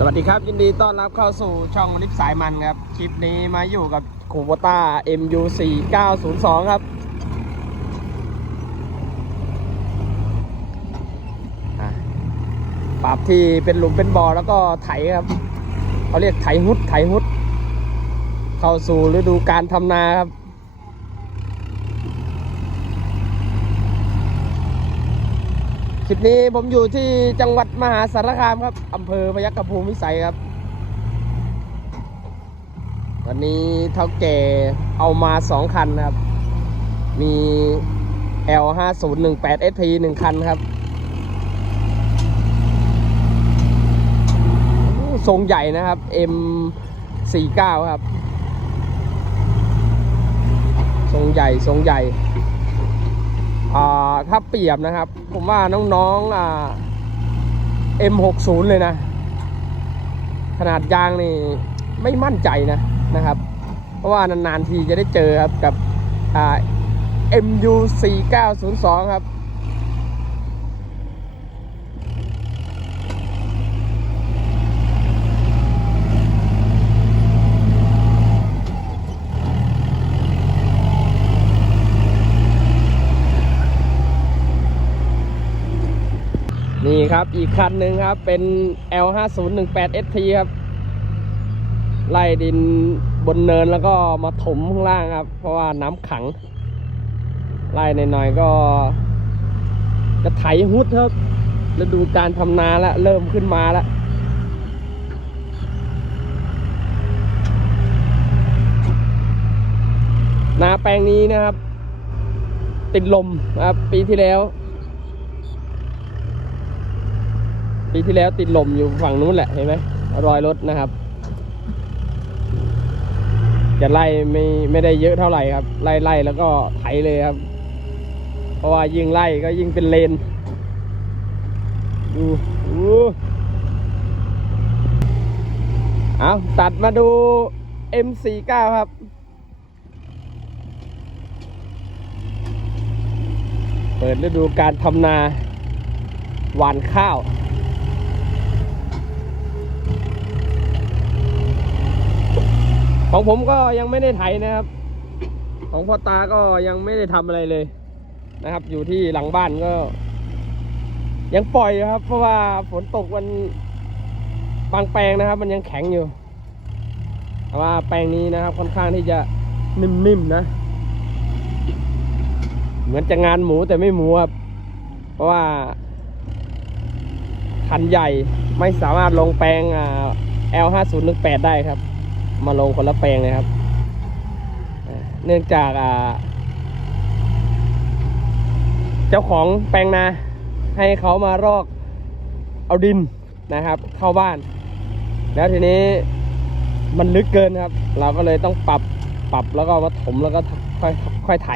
สวัสดีครับ ยินดีต้อนรับเข้าสู่ช่องลิฟสายมันครับ คลิปนี้มาอยู่กับคูโบต้า MU4 902 ครับปรับที่เป็นหลุมเป็นบ่อแล้วก็ไถครับเขาเรียกไถฮุดไถฮุด เข้าสู่ฤดูการทำนาครับ คลิปนี้ผมอยู่ที่จังหวัดมหาสารคามครับอำเภอพยัคฆภูมิวิสัยครับ วันนี้เท่าแก่เอามาสองคันครับ มี L 5 0 1 8 SP หนึ่งคันครับทรงใหญ่นะครับ M 4 9ครับ ทรงใหญ่ ทรงใหญ่ ถ้าเปรียบนะครับ ผมว่าน้องๆอ่า M60 เลยนะ ขนาดยางนี่ไม่มั่นใจนะนะครับ เพราะว่านานๆทีจะได้เจอครับกับอ่า MU 4902 ครับ นี่ครับ อีกคันหนึ่งครับ เป็น L 5 0 1 8 ST ครับ ไล่ดินบนเนินแล้วก็มาถมข้างล่างครับ เพราะว่าน้ำขัง ไล่หน่อยๆก็จะไถฮุดครับฤดูการทำนาแล้วเริ่มขึ้นมาแล้วนาแปลงนี้นะครับ ติดลมครับปีที่แล้ว ปีที่แล้วติดลมอยู่ฝั่งนู้นแหละเห็นไหมรอยรถนะครับจะไล่ไม่ไม่ได้เยอะเท่าไหร่ครับ ไล่ไล่แล้วก็ไถเลยครับ เพราะว่ายิ่งไล่ก็ยิ่งเป็นเลนดูดูเอาตัดมาดู M49 ครับ เปิดฤดูการทำนา หวานข้าว ของผมก็ยังไม่ได้ไถนะครับ ของพ่อตาก็ยังไม่ได้ทำอะไรเลยนะครับ อยู่ที่หลังบ้านก็ ยังปล่อยครับ เพราะว่าฝนตกมันบางแปลงนะครับ มันยังแข็งอยู่ แต่ว่าแปลงนี้นะครับ ค่อนข้างที่จะนิ่มๆนะ เหมือนจะงานหมูแต่ไม่หมูครับเพราะว่าคันใหญ่ไม่สามารถลงแปลงอ่า L 5 0 1 8 ได้ครับ มาลงคนละแปลงเลยครับ เนื่องจากอ่า เจ้าของแปลงนา ให้เขามารอกเอาดินนะครับ เข้าบ้าน แล้วทีนี้มันลึกเกินครับ เราก็เลยต้องปรับปรับแล้วก็มาถมแล้วก็ค่อยค่อยไถ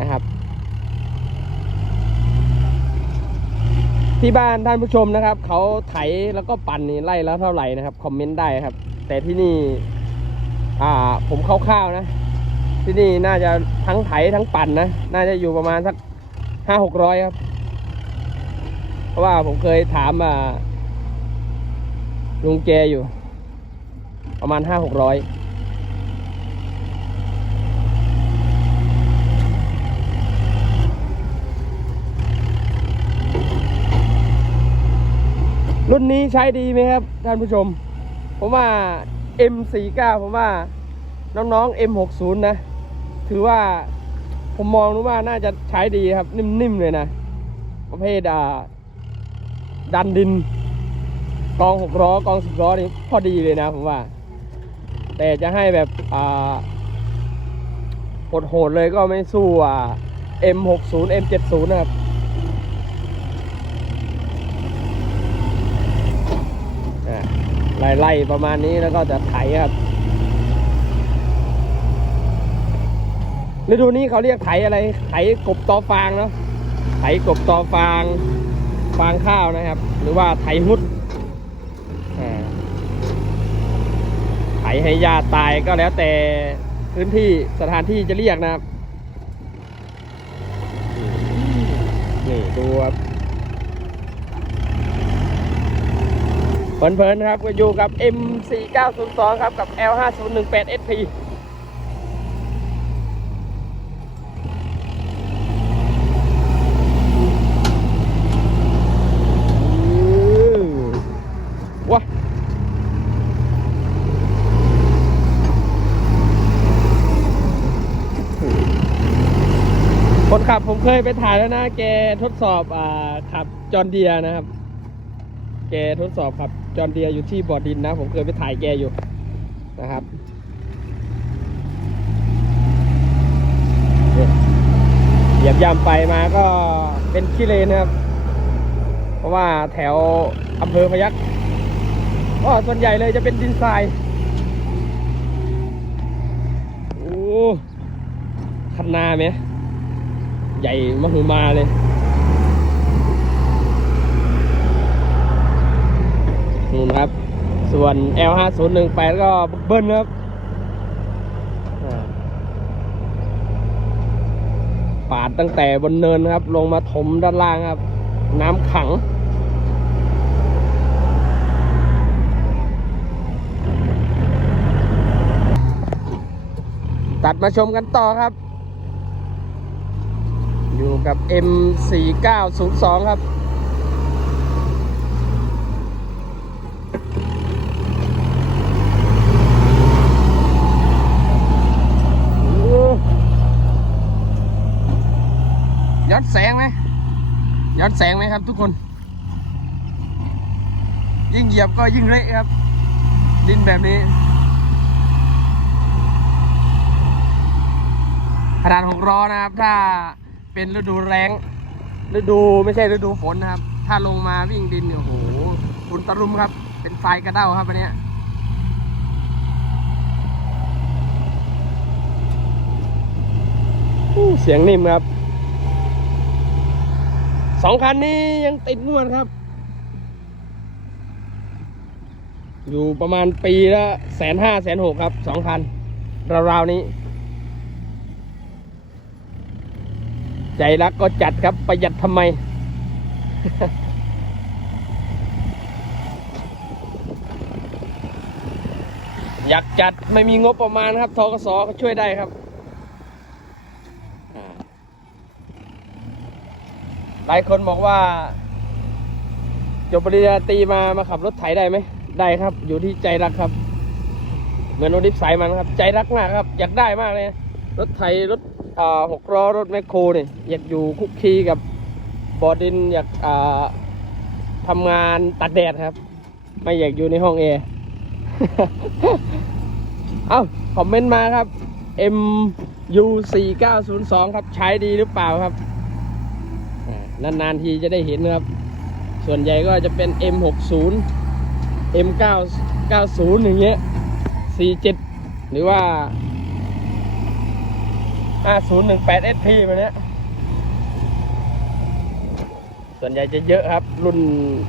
นะครับ ที่บ้านท่านผู้ชมนะครับ เขาไถแล้วก็ปั่นนี่ไล่แล้วเท่าไหร่นะครับ คอมเมนต์ได้ครับ แต่ที่นี่ อ่า ผมคร่าวๆนะ ที่นี่น่าจะทั้งไถทั้งปั่นนะ น่าจะอยู่ประมาณสักห้าหกร้อยครับ เพราะว่าผมเคยถามอ่าลุงแกอยู่ ประมาณห้าหกร้อยรุ่นนี้ใช้ดีไหมครับ ท่านผู้ชม ผมว่า M49 ผมว่าน้องๆ M60 นะ ถือว่าผมมองดูว่าน่าจะใช้ดีครับ นิ่มๆ เลยนะ ประเภทอ่าดันดิน กองหกล้อกองสิบล้อนี่พอดีเลยนะผมว่า แต่จะให้แบบอ่าโหดๆเลยก็ไม่สู้อ่า M60 M70 นะครับาไล่ประมาณนี้แล้วก็จะไถครับฤดูนี้เขาเรียกไถอะไร ไถกบตอฟางเนาะไถกบตอฟาง ฟางข้าวนะครับ หรือว่าไถฮุดไถให้หญ้าตายก็แล้วแต่พื้นที่สถานที่จะเรียกนะครับ นี่ดูครับ เพลินๆครับก็อยู่กับ M4902 ครับกับ L5018 SP ว้าคนขับผมเคยไปถ่ายแล้วนะ แกทดสอบอ่าขับจอนเดียนะครับ แกทดสอบขับ จอนเดียอยู่ที่บ่อดินนะ ผมเคยไปถ่ายแกอยู่นะครับเหยียบย่ำไปมาก็เป็นขี้เลนะครับ เพราะว่าแถวอำเภอพยัคฆ์ก็ส่วนใหญ่เลยจะเป็นดินทรายโอ้คันนาไหมใหญ่มหึมาเลย นู่นครับ ส่วน L5018 ก็เบิ้ลครับปาดตั้งแต่บนเนินครับ ลงมาถมด้านล่างครับ น้ำขังตัดมาชมกันต่อครับ อยู่กับ M4902 ครับ โอ้ ย้อนแสงไหมย้อนแสงไหมครับ ทุกคน ยิ่งเหยียบก็ยิ่งเละครับ ดินแบบนี้ขนาดหกล้อนะครับ ถ้าเป็นฤดูแรงฤดูไม่ใช่ฤดูฝนนะครับ ถ้าลงมาวิ่งดินเนี่ยโอ้โหฝุ่นตะรุมครับ เป็นไฟกระเด้าครับอันนี้เสียงนิ่มครับ สองคันนี้ยังติดนวดครับ อยู่ประมาณปีละแสนห้าแสนหกครับสองคัน ราวๆนี้ ใจรักก็จัดครับประหยัดทำไม อยากจัดไม่มีงบประมาณครับทกสก็ช่วยได้ครับอ่าห ลายคนบอกว่า จบปริญญาตรีมามาขับรถไถได้ไหมได้ครับ อยู่ที่ใจรักครับ เหมือนรถดิฟสายมันครับ ใจรักมากครับ อยากได้มากเลย รถไถรถอ่าหกล้อรถแมคโครเนี่ยอยากอยู่คุกคีกับบอดินอยากอ่าทำงานตากแดดครับ ไม่อยากอยู่ในห้องแอร์เอ้าคอมเมนต์มาครับ MU 4 9 0 2 ครับ ใช้ดีหรือเปล่าครับ นานๆทีจะได้เห็นนะครับ ส่วนใหญ่ก็จะเป็น M60 M9 90 อย่างเงี้ย47 หรือว่า 5018 SP มาเนี้ย ส่วนใหญ่จะเยอะครับ รุ่น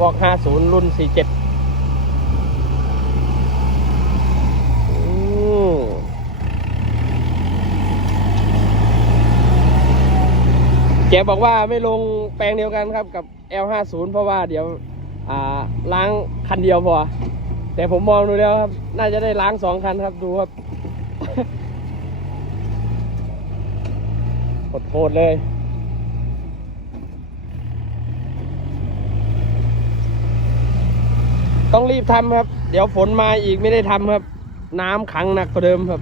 วอก50 รุ่น 47อืมแกบอกว่าไม่ลงแปลงเดียวกันครับกับ L50 เพราะว่าเดี๋ยวล้างคันเดียวพอ แต่ผมมองดูแล้วครับ น่าจะได้ล้างสองคันครับดูครับโคตรเลย ต้องรีบทำครับ เดี๋ยวฝนมาอีกไม่ได้ทำครับ น้ำขังหนักกว่าเดิมครับ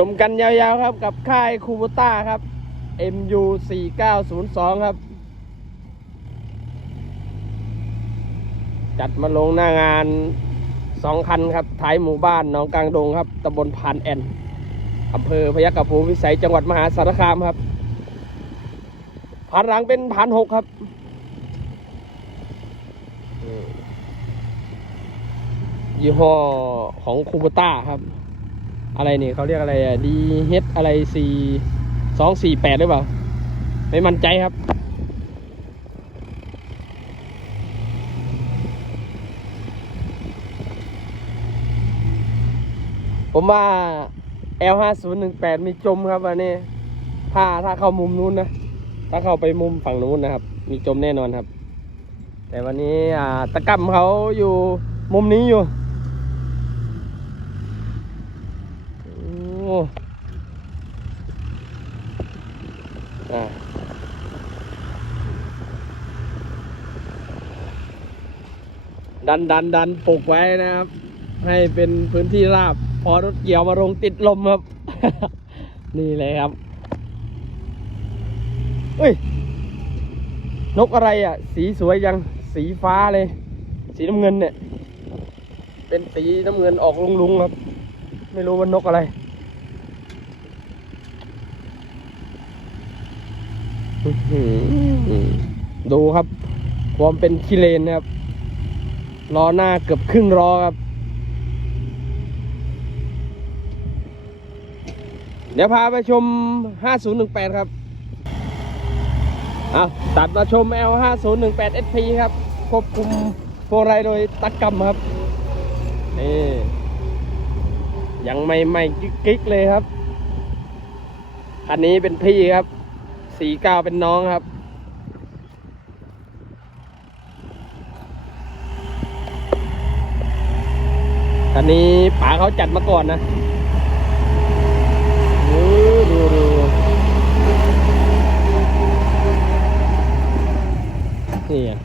ชมกันยาวๆครับกับค่ายคูโบต้าครับ MU 4902 ครับ จัดมาลงหน้างานสองคันครับท้ายหมู่บ้านหนองกลางดงครับตำบลพานแอนอำเภอพยัคฆภูมิวิสัยจังหวัดมหาสารคามครับผ่านหลังเป็นผ่านหกครับยี่ห้อของคูโบต้าครับ อะไรนี่เขาเรียกอะไรอะดีเฮดอะไรสี่สองสี่แปดหรือเปล่า ไม่มั่นใจครับ ผมว่า L 5 0 1 8มีจมครับวันนี้ ถ้าถ้าเข้ามุมนู้นนะ ถ้าเข้าไปมุมฝั่งนู้นนะครับ มีจมแน่นอนครับ แต่วันนี้ตะกร้ำเขาอยู่มุมนี้อยู่โอ้อ่าดันดันดันปลูกไว้นะครับ ให้เป็นพื้นที่ราบ พอรถเกี่ยวมาลงติดลมครับ นี่เลยครับเอ้ย นกอะไรอะ สีสวยยังสีฟ้าเลย สีน้ำเงินเนี่ย เป็นสีน้ำเงินออกลุงๆครับ ไม่รู้ว่านกอะไรอื้อหือ ดูครับ ความเป็นคิเลนนะครับล้อหน้าเกือบครึ่งล้อครับ เดี๋ยวพาไปชม 5018 ครับเอาตัดมาชม L 5 0 1 8 SP ครับ ควบคุมพวงไรโดยตักกำครับ นี่ ยังไม่ไม่กิ๊กเลยครับ อันนี้เป็นพี่ครับ สีเก้าเป็นน้องครับ อันนี้ป๋าเขาจัดมาก่อนนะดูดูดูนี่อะ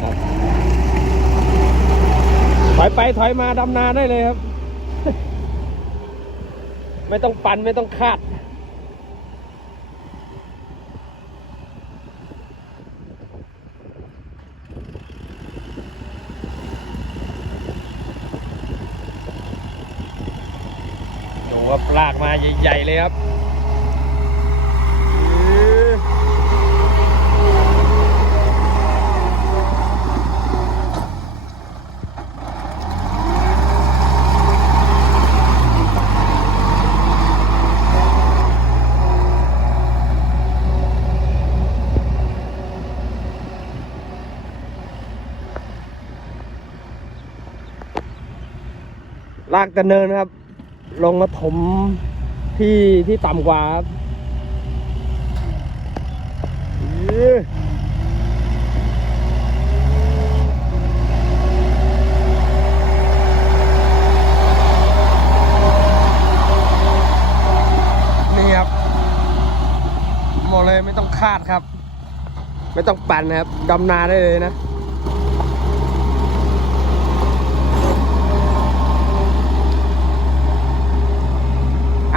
ครับถอยไปถอยมาดำนาได้เลยครับ ไม่ต้องปั่นไม่ต้องคาดว่าลากมา ใหญ่ๆเลยครับลากแต่เนินครับ ลงมาถม ที่ที่ต่ำกว่าครับอื้อนี่ครับบอกเลยไม่ต้องคาดครับ ไม่ต้องปั่นนะครับดำนาได้เลยนะ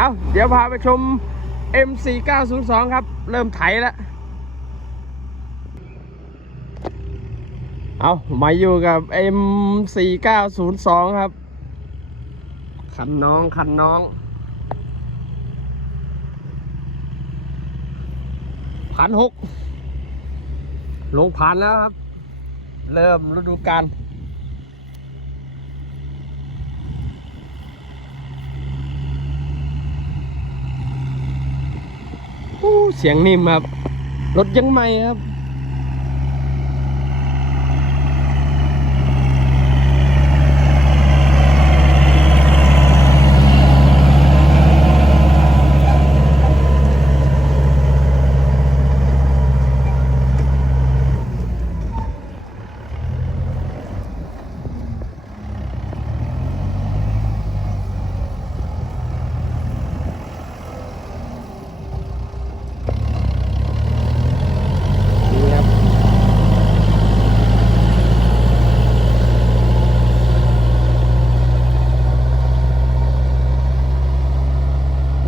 าเดี๋ยวพาไปชม M4902 ครับ เริ่มไถแล้ว เอามาอยู่กับ M4902 ครับ คันน้อง คันน้อง พันหกลงพันแล้วครับ เริ่มฤดูกาล เสียงนิ่มครับ รถยังใหม่ครับ นี่ครับ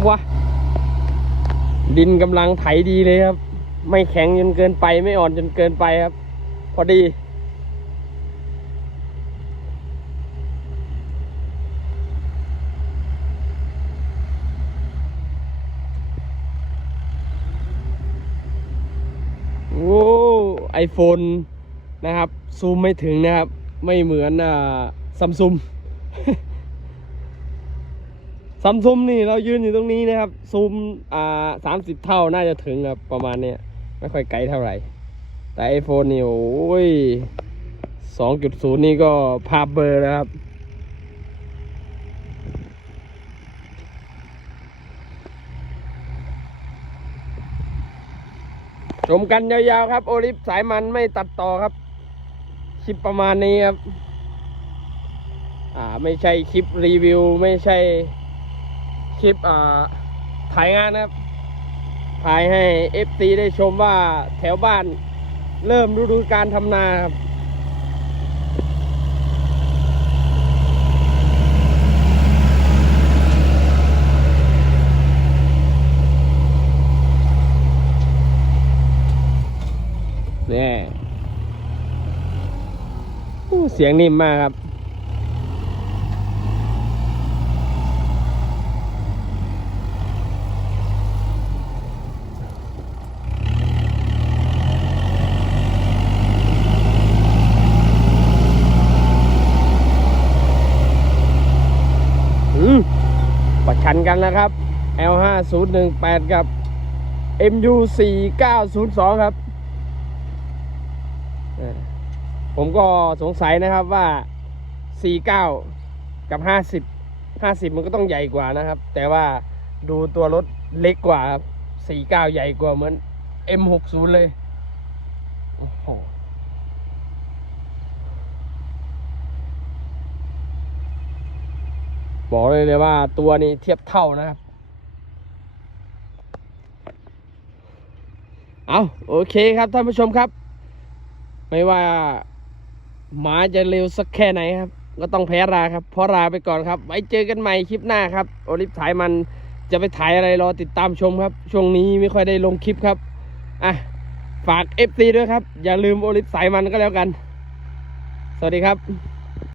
ว้า ดินกำลังไถดีเลยครับ ไม่แข็งจนเกินไปไม่อ่อนจนเกินไปครับ พอดีโอ้ไอโฟนนะครับ ซูมไม่ถึงนะครับ ไม่เหมือนอ่าซัมซุง ซัมซุงนี่เรายืนอยู่ตรงนี้นะครับซูมอ่าสามสิบเท่าน่าจะถึงครับประมาณเนี้ยไม่ค่อยไกลเท่าไหร่ แต่ไอโฟนนี่โอ้ยสองจุดศูนย์นี่ก็ภาพเบลอร์แล้วครับ ชมกันยาวๆครับ โอลิฟสายมันไม่ตัดต่อครับ คลิปประมาณนี้ครับ อ่าไม่ใช่คลิปรีวิวไม่ใช่ คลิปอ่าถ่ายงานนะครับ ถ่ายให้ FT ได้ชมว่าแถวบ้านเริ่มฤดูการทำนาครับเนี่ยเสียงนิ่มมากครับ อืม กันกันแล้วครับ L5018 กับ MU4902 ครับ ผมก็สงสัยนะครับว่า 49 กับ 50 50 มันก็ต้องใหญ่กว่านะครับ แต่ว่าดูตัวรถเล็กกว่าครับ 49 ใหญ่กว่าเหมือน M60 เลย โอ้โห บอกเลยเลยว่าตัวนี้เทียบเท่านะครับ เอาโอเคครับท่านผู้ชมครับ ไม่ว่าหมาจะเร็วสักแค่ไหนครับ ก็ต้องแพ้ราครับ เพราะราไปก่อนครับ ไว้เจอกันใหม่คลิปหน้าครับ โอลิฟถ่ายมันจะไปถ่ายอะไรรอติดตามชมครับ ช่วงนี้ไม่ค่อยได้ลงคลิปครับ อะ ฝาก FT ด้วยครับ อย่าลืมโอลิฟสายมันก็แล้วกัน สวัสดีครับ